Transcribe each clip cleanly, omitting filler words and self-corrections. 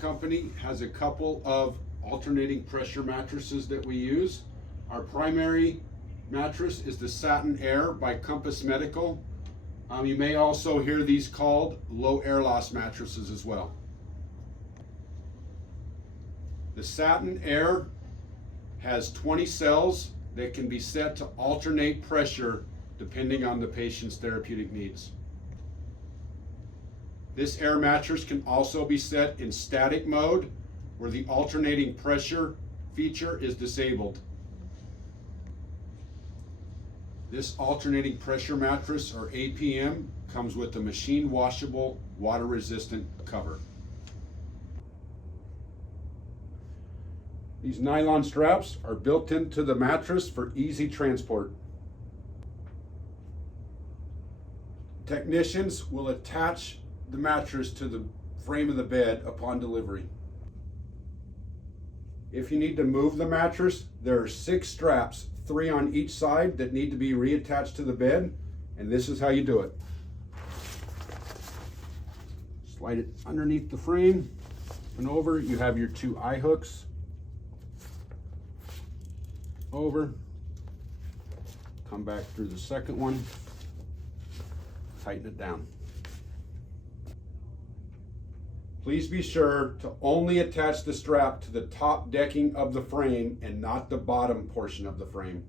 company has a couple of alternating pressure mattresses that we use. Our primary mattress is the Satin Air by Compass Medical. You may also hear these called low air loss mattresses as well. The Satin Air has 20 cells that can be set to alternate pressure depending on the patient's therapeutic needs. This air mattress can also be set in static mode, where the alternating pressure feature is disabled. This alternating pressure mattress, or APM, comes with a machine washable, water resistant cover. These nylon straps are built into the mattress for easy transport. Technicians will attach the mattress to the frame of the bed upon delivery. If you need to move the mattress, there are 6 straps, 3 on each side, that need to be reattached to the bed, and this is how you do it. Slide it underneath the frame and over. You have your 2 eye hooks. Over. Come back through the second one. Tighten it down. Please be sure to only attach the strap to the top decking of the frame and not the bottom portion of the frame.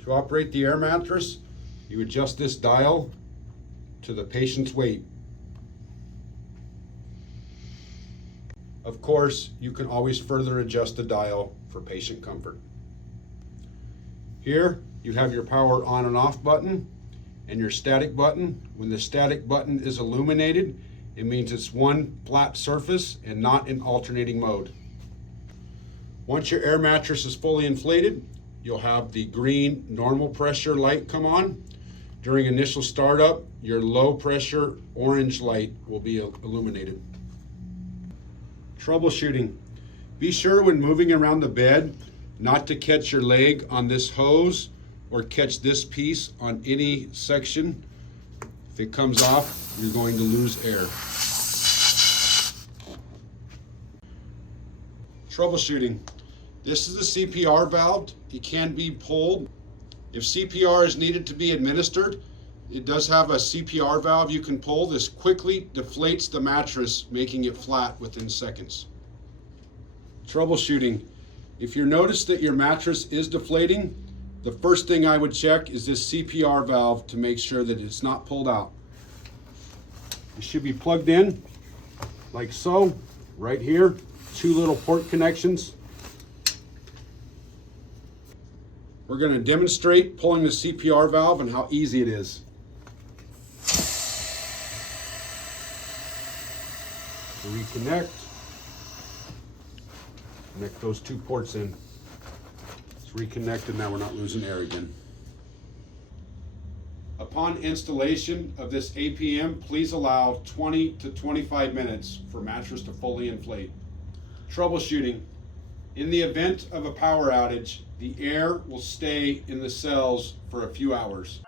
To operate the air mattress, you adjust this dial to the patient's weight. Of course, you can always further adjust the dial for patient comfort. Here, you have your power on and off button and your static button. When the static button is illuminated, it means it's one flat surface and not in alternating mode. Once your air mattress is fully inflated, you'll have the green normal pressure light come on. During initial startup, your low pressure orange light will be illuminated. Troubleshooting. Be sure when moving around the bed not to catch your leg on this hose or catch this piece on any section. If it comes off, you're going to lose air. Troubleshooting. This is the CPR valve. It can be pulled. If CPR is needed to be administered, it does have a CPR valve you can pull. This quickly deflates the mattress, making it flat within seconds. Troubleshooting. If you notice that your mattress is deflating, the first thing I would check is this CPR valve to make sure that it's not pulled out. It should be plugged in like so, right here. 2 little port connections. We're going to demonstrate pulling the CPR valve and how easy it is. To reconnect, connect those 2 ports in. It's reconnected, now we're not losing air again. Upon installation of this APM, please allow 20 to 25 minutes for mattress to fully inflate. Troubleshooting. In the event of a power outage, the air will stay in the cells for a few hours.